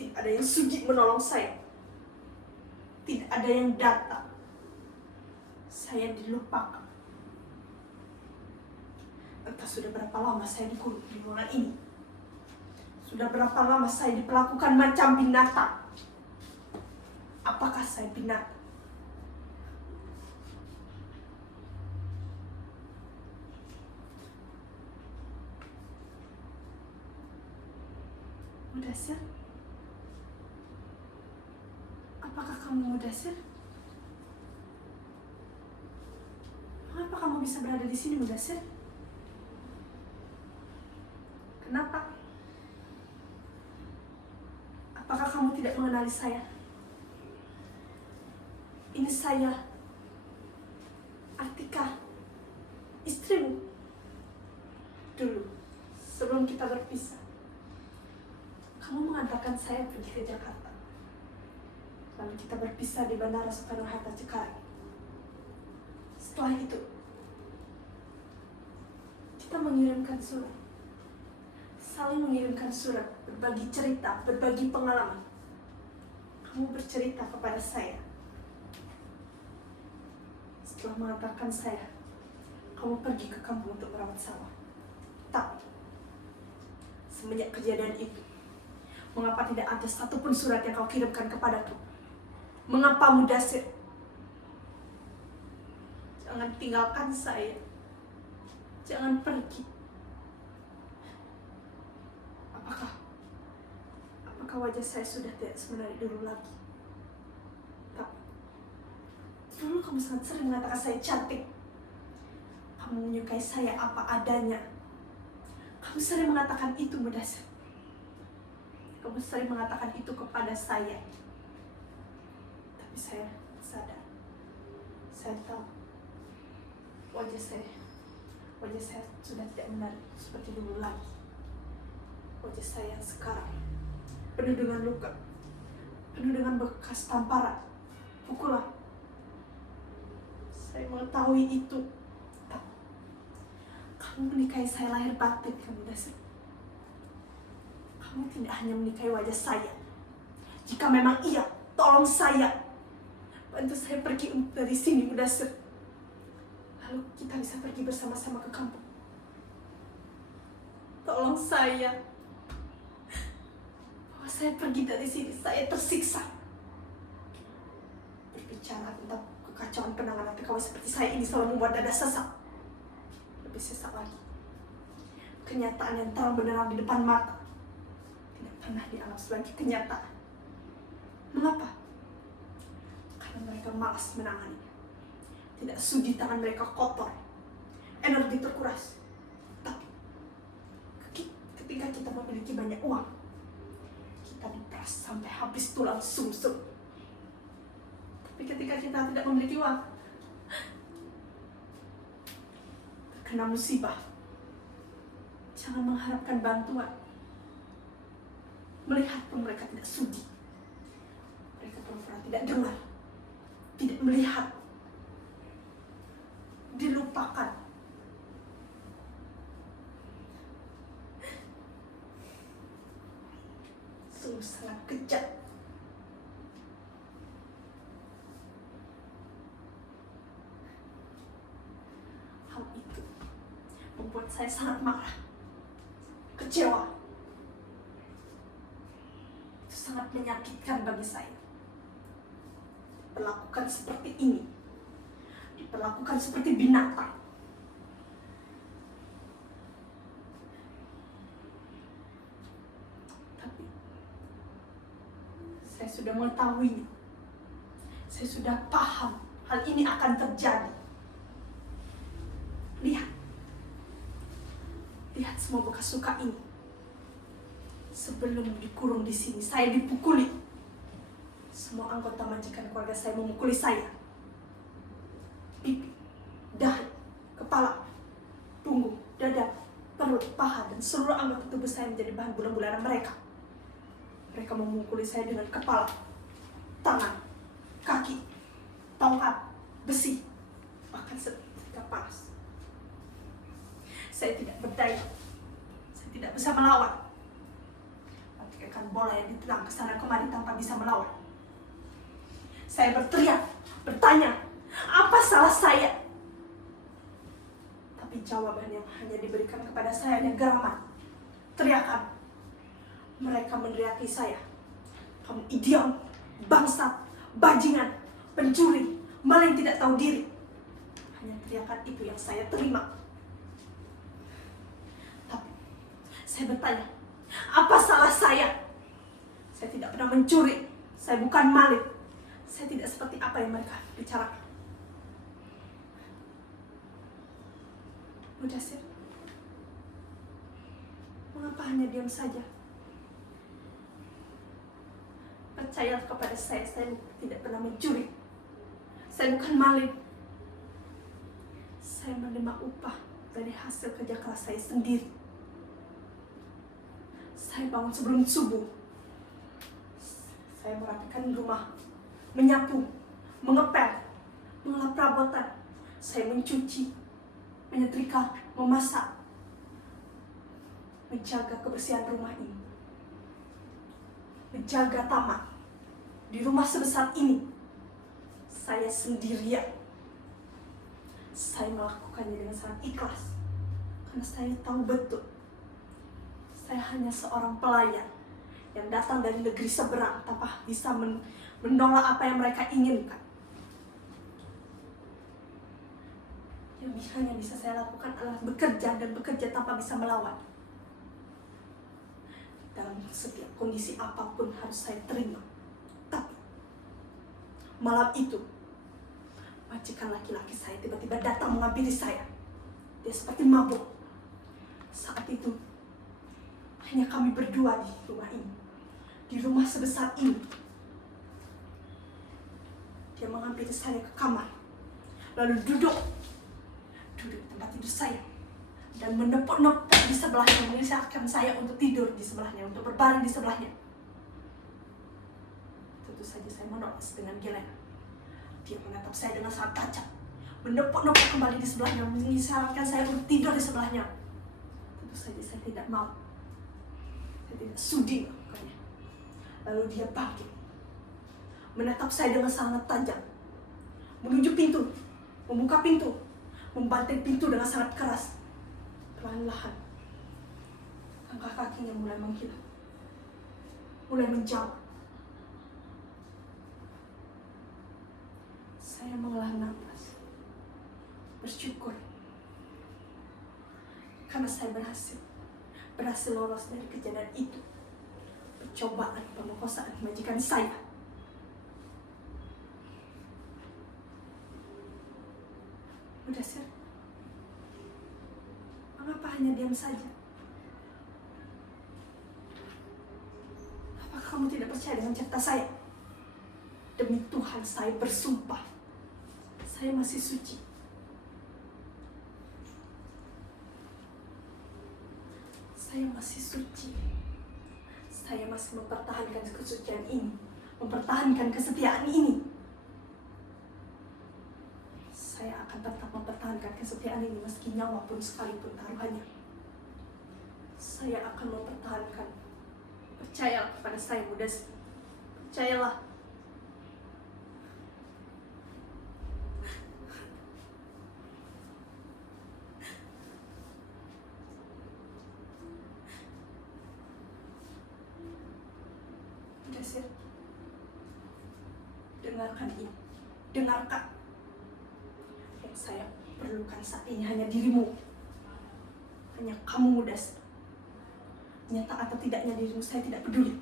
Tidak ada yang sudi menolong saya. Tidak ada yang datang. Saya dilupakan. Entah sudah berapa lama saya dikurung di ruangan ini. Sudah berapa lama saya diperlakukan macam binatang. Apakah saya binatang? Mudasir? Apakah kamu Mudasir? Mengapa kamu bisa berada di sini, Mudasir? Kenapa? Apakah kamu tidak mengenali saya? Ini saya, Artika, istrimu. Dulu, sebelum kita berpisah, kamu mengantarkan saya pergi ke Jakarta. Lalu kita berpisah di Bandara Soekarno-Hatta Cengkareng. Setelah itu, kita mengirimkan surat. Saling mengirimkan surat, berbagi cerita, berbagi pengalaman. Kamu bercerita kepada saya. Setelah mengantarkan saya, kamu pergi ke kampung untuk merawat sawah. Tapi, semenjak kejadian itu, mengapa tidak ada satupun surat yang kau kirimkan kepadaku? Mengapa Mudasir? Jangan tinggalkan saya. Jangan pergi. Apakah wajah saya sudah tidak semenarik dulu lagi? Tapi, dulu kamu sangat sering mengatakan saya cantik. Kamu menyukai saya apa adanya. Kamu sering mengatakan itu, Mudasir. Kamu sering mengatakan itu kepada saya. Tapi saya sadar. Saya tahu wajah saya sudah tidak menarik seperti dulu lagi. Wajah saya sekarang penuh dengan luka, penuh dengan bekas tamparan, pukulan. Saya mengetahui itu. Tapi, kamu menikahi saya lahir batin, kamu Mudasir. Kamu tidak hanya menikahi wajah saya. Jika memang iya, tolong saya. Bantu saya pergi dari sini, Mudasir. Lalu kita bisa pergi bersama-sama ke kampung. Tolong saya. Bahwa saya pergi dari sini, saya tersiksa. Berbicara tentang kekacauan penanganan TKW seperti saya ini selalu membuat dada sesak. Lebih sesak lagi, kenyataan yang terang benderang di depan mata tidak pernah dianggap sebagai kenyataan. Mengapa? Karena mereka malas menanganinya. Tidak sudi tangan mereka kotor, energi terkuras. Tapi ketika kita memiliki banyak uang, kita diperas sampai habis tulang sumsum. Tapi ketika kita tidak memiliki uang, terkena musibah, jangan mengharapkan bantuan. Melihat pun mereka tidak sudi. Mereka pura-pura tidak dengar, tidak melihat, dilupakan. Sungguh sangat kejam. Hal itu membuat saya sangat marah, kecewa. Itu sangat menyakitkan bagi saya. Diperlakukan seperti ini, diperlakukan seperti binatang. Tapi saya sudah mengetahuinya. Saya sudah paham hal ini akan terjadi. Lihat semua bekas luka ini. Sebelum dikurung di sini, saya dipukuli. Semua anggota majikan keluarga saya memukuli saya. Pipi, dahi, kepala, punggung, dada, perut, paha, dan seluruh anggota tubuh saya menjadi bahan bulan-bulanan mereka. Mereka memukuli saya dengan kepala, tangan, kaki, tongkat, besi, bahkan seketika panas. Saya tidak berdaya. Saya tidak bisa melawan. Ketika bagaikan bola yang ditendang ke sana kemari tanpa bisa melawan. Saya berteriak, bertanya, apa salah saya? Tapi jawaban yang hanya diberikan kepada saya hanya geraman, teriakan. Mereka meneriaki saya, kamu idiot, bangsat, bajingan, pencuri, maling tidak tahu diri. Hanya teriakan itu yang saya terima. Tapi saya bertanya, apa salah saya? Saya tidak pernah mencuri, saya bukan maling. Saya tidak seperti apa yang mereka bicarakan. Mudasir, mengapa hanya diam saja? Percayalah kepada saya tidak pernah mencuri. Saya bukan maling. Saya menerima upah dari hasil kerja keras saya sendiri. Saya bangun sebelum subuh. Saya merapikan rumah, menyapu, mengepel, mengelap perabotan. Saya mencuci, menyetrika, memasak, menjaga kebersihan rumah ini, menjaga taman. Di rumah sebesar ini, saya sendirian. Saya melakukannya dengan sangat ikhlas, karena saya tahu betul, saya hanya seorang pelayan yang datang dari negeri seberang tanpa bisa menolak apa yang mereka inginkan. Yang hanya bisa saya lakukan adalah bekerja dan bekerja tanpa bisa melawan. Dalam setiap kondisi apapun harus saya terima. Tapi malam itu, majikan laki-laki saya tiba-tiba datang menghampiri saya. Dia seperti mabuk. Saat itu, hanya kami berdua di rumah ini. Di rumah sebesar ini. Dia menghampiri saya ke kamar. Lalu duduk di tempat tidur saya. Dan menepuk-nepuk di sebelahnya, mengisahkan saya untuk tidur di sebelahnya, untuk berbaring di sebelahnya. Tentu saja saya menolak dengan geleng. Dia menatap saya dengan sangat tajam, menepuk-nepuk kembali di sebelahnya, mengisyaratkan saya untuk tidur di sebelahnya. Tentu saja saya tidak mau. Saya tidak sudi melakukannya. Lalu dia bangkit, menatap saya dengan sangat tajam, menuju pintu, membuka pintu, membanting pintu dengan sangat keras. Perlahan-lahan, langkah kakinya mulai menghilang, mulai menjauh. Saya menghela nafas, bersyukur karena saya berhasil lolos dari kejadian itu, percobaan pemerkosaan majikan saya. Mudasir, mengapa hanya diam saja? Apakah kamu tidak percaya dengan cerita saya? Demi Tuhan saya bersumpah, saya masih suci. Saya masih suci. Saya masih mempertahankan kesucian ini, mempertahankan kesetiaan ini. Saya akan tetap mempertahankan kesetiaan ini meski nyawa pun sekalipun taruhannya. Saya akan mempertahankan. Percayalah kepada saya, Mudasir. Percayalah. Mudasir, dengarkan ini. Dengarkan. Yang saya perlukan saat ini hanya dirimu. Hanya kamu, Mudasir. Nyata atau tidaknya dirimu saya tidak peduli.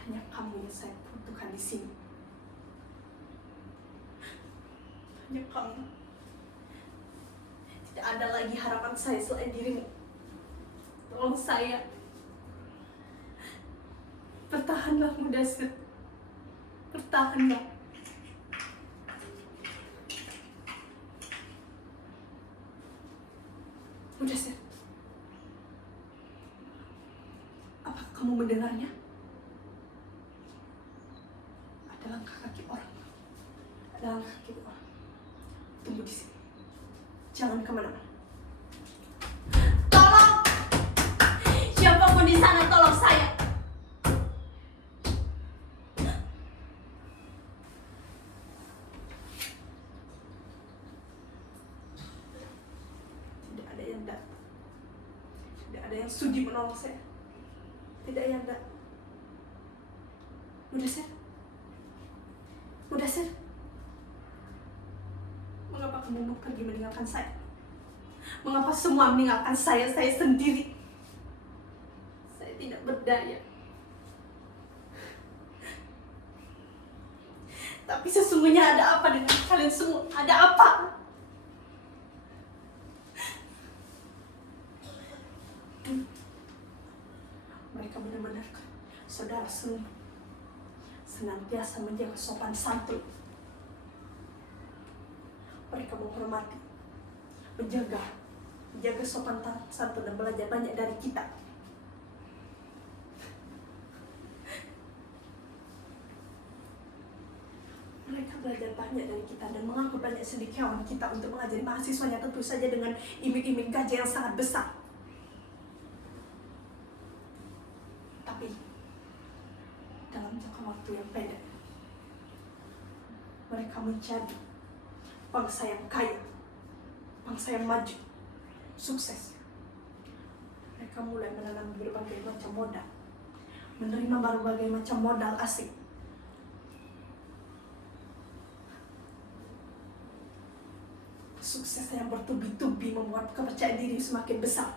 Hanya kamu yang saya butuhkan di sini. Hanya kamu. Tidak ada lagi harapan saya selain dirimu. Tolong saya. Bertahanlah, Mudasir. Bertahanlah. Mudasir, apakah kamu mendengarnya? Ada langkah kaki orang. Ada langkah kaki orang. Tunggu di sini. Jangan kemana-mana. Tolong! Siapapun di sudi menolong saya? Tidak ya, enggak. Mudasir? Mudasir? Mengapa kamu pergi meninggalkan saya? Mengapa semua meninggalkan saya sendiri? Saya tidak berdaya. Tapi sesungguhnya ada apa dengan kalian semua? Ada apa? Mereka benar-benar saudara semua, senantiasa menjaga sopan santun. Mereka menghormati, menjaga sopan santun dan belajar banyak dari kita. Mereka belajar banyak dari kita dan mengangkut banyak cendekiawan kita untuk mengajari mahasiswanya, tentu saja dengan iming-iming gaji yang sangat besar. Tapi dalam jangka waktu yang pendek, mereka menjadi bangsa yang kaya, bangsa yang maju, sukses. Mereka mulai menanam berbagai macam modal, menerima berbagai macam modal asing. Sukses yang bertubi-tubi membuat kepercayaan diri semakin besar.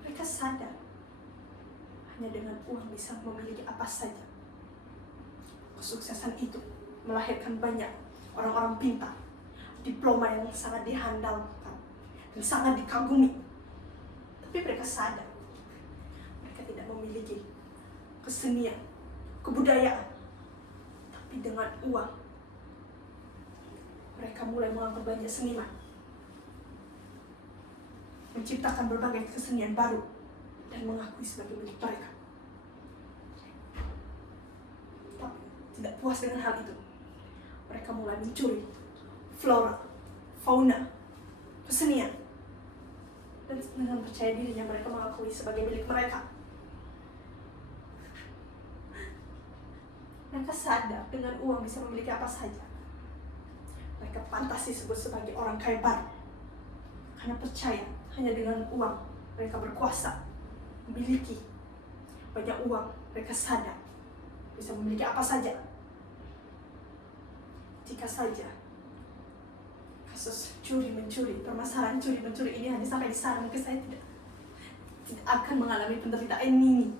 Mereka sadar hanya dengan uang bisa memiliki apa saja. Kesuksesan itu melahirkan banyak orang-orang pintar, diploma yang sangat dihandalkan dan sangat dikagumi. Tapi mereka sadar mereka tidak memiliki kesenian, kebudayaan. Tapi dengan uang mereka mulai mengangkat banyak seniman, menciptakan berbagai kesenian baru dan mengakui sebagai milik mereka. Tapi tidak puas dengan hal itu, mereka mulai mencuri flora, fauna, kesenian, dan dengan percaya dirinya mereka mengakui sebagai milik mereka. Mereka sadar dengan uang bisa memiliki apa saja. Mereka pantas disebut sebagai orang kaya baru karena percaya hanya dengan uang mereka berkuasa, memiliki banyak uang. Mereka sadar bisa memiliki apa saja. Jika saja kasus curi-mencuri, permasalahan curi-mencuri ini hanya sampai di sana, mungkin saya tidak akan mengalami penderitaan ini.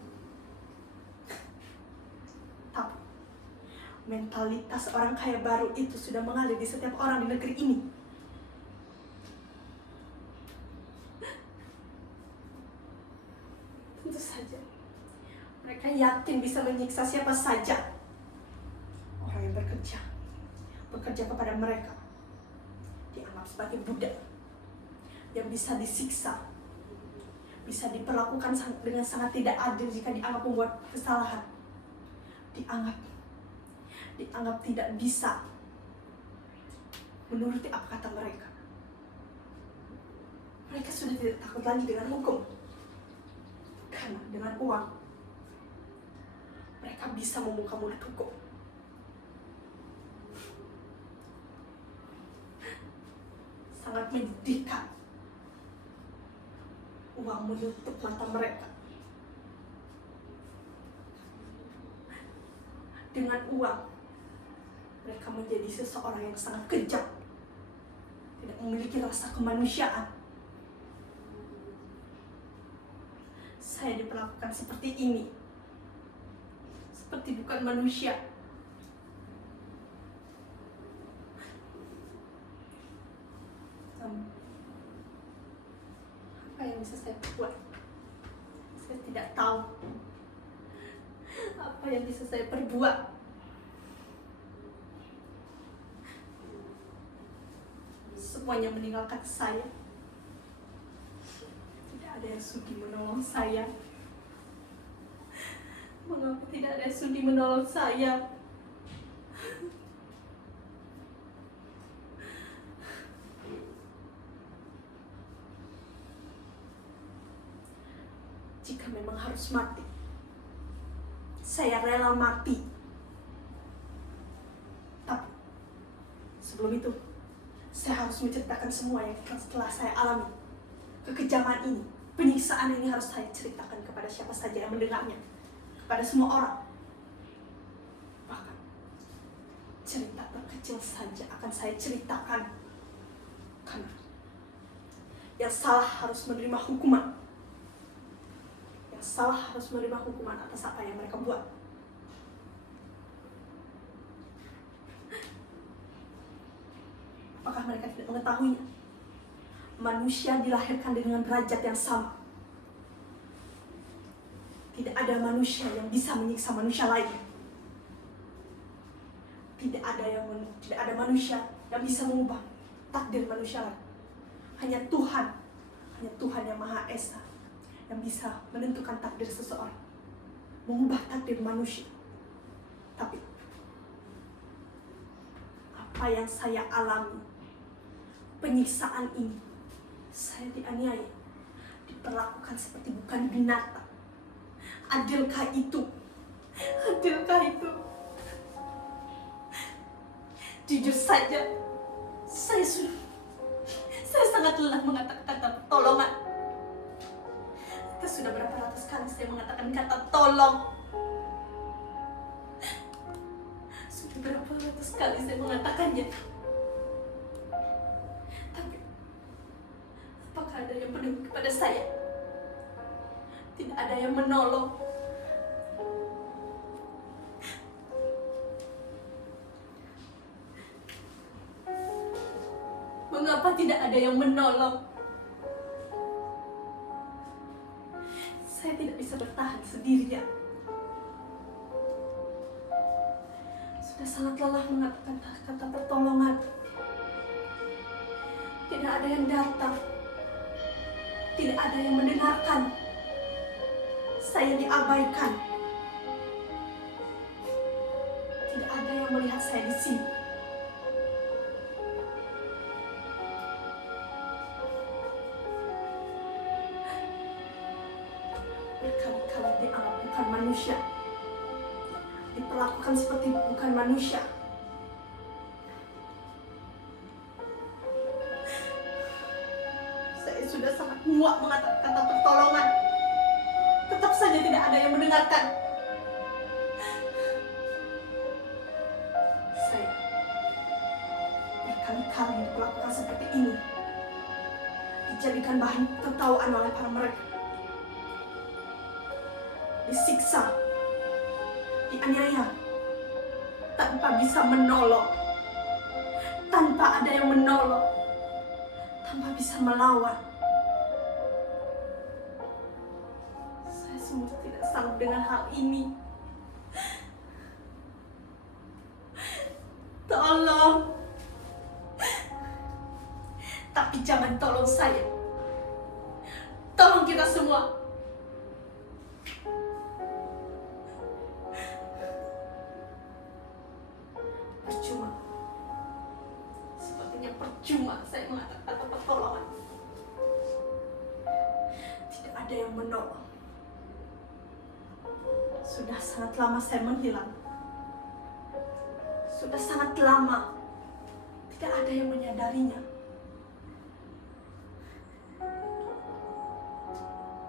Tapi mentalitas orang kaya baru itu sudah mengalir di setiap orang di negeri ini. Tentu saja mereka yakin bisa menyiksa siapa saja. Orang yang bekerja kepada mereka dianggap sebagai budak yang bisa disiksa, bisa diperlakukan dengan sangat tidak adil jika dianggap membuat kesalahan, dianggap tidak bisa menuruti apa kata mereka. Mereka sudah tidak takut lagi dengan hukum, karena dengan uang mereka bisa membuka mulut hukum. Sangat menyedihkan, uang menutup mata mereka. Dengan uang mereka menjadi seseorang yang sangat kejam, tidak memiliki rasa kemanusiaan. Saya diperlakukan seperti ini, seperti bukan manusia. Apa yang bisa saya buat? Saya tidak tahu apa yang bisa saya perbuat. Semuanya meninggalkan saya. Tidak ada yang sudi menolong saya. Mengapa tidak ada yang sudi menolong saya? Jika memang harus mati, saya rela mati. Tapi sebelum itu, Saya harus menceritakan semua yang telah saya alami. Kekejaman ini, penyiksaan ini harus saya ceritakan kepada siapa saja yang mendengarnya, kepada semua orang. Bahkan cerita terkecil saja akan saya ceritakan, karena yang salah harus menerima hukuman. Yang salah harus menerima hukuman atas apa yang mereka buat. Apakah mereka tidak mengetahuinya? Manusia dilahirkan dengan derajat yang sama. Tidak ada manusia yang bisa menyiksa manusia lain. Tidak ada manusia yang bisa mengubah takdir manusia lain. Hanya Tuhan yang Maha Esa yang bisa menentukan takdir seseorang, mengubah takdir manusia. Tapi apa yang saya alami, penyiksaan ini, saya dianiaya, diperlakukan seperti bukan binatang. Adilkah itu? Adilkah itu? Jujur saja, saya sangat lelah mengatakan kata pertolongan. Sudah berapa ratus kali saya mengatakan kata tolong. Sudah berapa ratus kali saya mengatakannya. Tapi apakah ada yang peduli kepada saya? Tidak ada yang menolong. Mengapa tidak ada yang menolong? Saya tidak bisa bertahan sendirian. Sudah sangat lelah mengatakan kata pertolongan. Tidak ada yang datang. Tidak ada yang mendengarkan. Saya diabaikan. Tidak ada yang melihat saya di sini. Berkali-kali dianggap bukan manusia, diperlakukan seperti bukan manusia. Saya sudah sangat muak mengatakan kata pertolongan. Tetap saja tidak ada yang mendengarkan. Saya berkali-kali diperlakukan seperti ini, dijadikan bahan tertawaan oleh para mereka. Disiksa, dianiaya, tanpa bisa menolong, tanpa ada yang menolong, tanpa bisa melawan. Saya sungguh tidak sanggup dengan hal ini. Tolong, tapi jangan tolong saya. Tolong kita semua. Percuma. Sepertinya percuma saya mengatakan kata pertolongan. Tidak ada yang menolong. Sudah sangat lama saya menghilang. Sudah sangat lama tidak ada yang menyadarinya.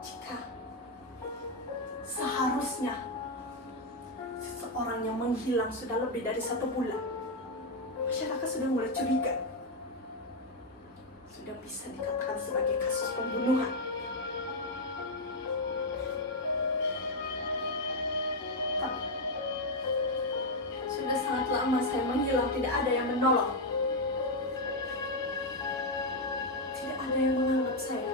Jika seharusnya seseorang yang menghilang sudah lebih dari 1 bulan, masyarakat sudah mulai curiga. Sudah bisa dikatakan sebagai kasus pembunuhan. Tapi sudah sangat lama saya menghilang, tidak ada yang menolong. Tidak ada yang menganggap saya.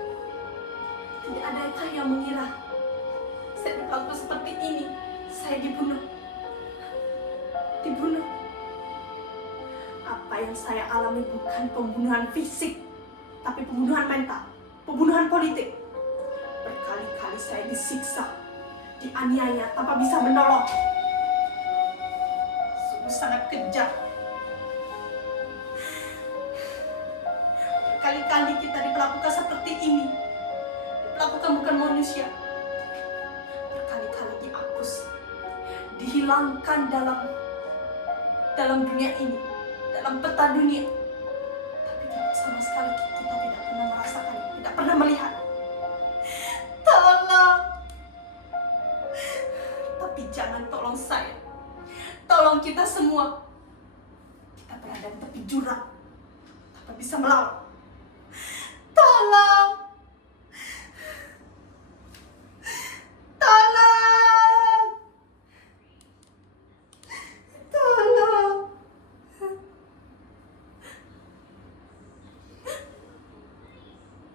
Tidak ada yang mengira saya diperlakukan seperti ini. Saya dibunuh. Apa yang saya alami bukan pembunuhan fisik, tapi pembunuhan mental, pembunuhan politik. Berkali-kali saya disiksa, dianiaya tanpa bisa menolong. Sungguh sangat kejam. Berkali-kali kita diperlakukan seperti ini. Diperlakukan bukan manusia. Berkali-kali dihapus, dihilangkan dalam dunia ini, dalam peta dunia. Tapi sama sekali kita tidak pernah merasakan, tidak pernah melihat. Tolong. Tapi jangan tolong saya. Tolong kita semua. Kita berada di tepi jurang, tanpa bisa melawan. Tolong.